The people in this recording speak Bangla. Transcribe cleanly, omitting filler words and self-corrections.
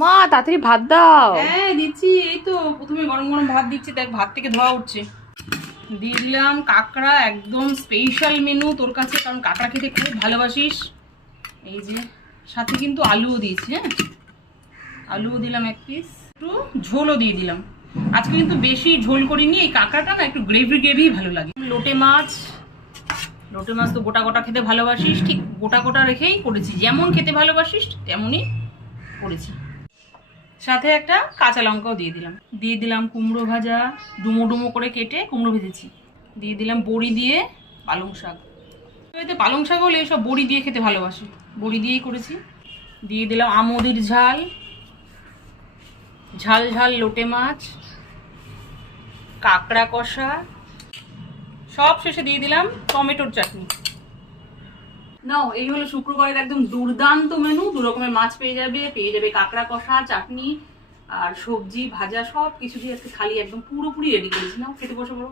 মা তাড়াতাড়ি ভাত দাও। হ্যাঁ দিচ্ছি, এই তো প্রথমে গরম গরম ভাত দিচ্ছি, দেখ ভাত থেকে ধোয়া উঠছে। দিয়ে দিলাম কাঁকড়া, একদম স্পেশাল মেনু তোর কাছে, কারণ কাঁকড়া খেতে খুব ভালোবাসিস। এই যে সাথে কিন্তু আলুও দিয়েছি, হ্যাঁ আলুও দিলাম এক পিস, একটু ঝোলও দিয়ে দিলাম। আজকে কিন্তু বেশি ঝোল করিনি, এই কাঁকড়াটা না একটু গ্রেভি গ্রেভি ভালো লাগে। লোটে মাছ, লোটে মাছ তো গোটা গোটা খেতে ভালোবাসিস, ঠিক গোটা গোটা রেখেই করেছি, যেমন খেতে ভালোবাসিস তেমনই করেছি। সাথে একটা কাঁচা লঙ্কাও দিয়ে দিলাম। দিয়ে দিলাম কুমড়ো ভাজা, ডুমো ডুমো করে কেটে কুমড়ো ভেজেছি। দিয়ে দিলাম বড়ি দিয়ে পালং শাক। এতে পালং শাক হলে সব বড়ি দিয়ে খেতে ভালোবাসে, বড়ি দিয়েই করেছি। দিয়ে দিলাম আমুদির ঝাল, ঝাল ঝাল লোটে মাছ, কাঁকড়া কষা, সব শেষে দিয়ে দিলাম টমেটোর চাটনি। নাও, এই হলো শুক্রবারের একদম দুর্দান্ত মেনু। দু রকমের মাছ পেয়ে যাবে কাঁকড়া কষা, চাটনি আর সবজি ভাজা, সব কিছু দিয়ে আজকে খালি একদম পুরোপুরি রেডি করেছি। নাও খেতে বসে বলো।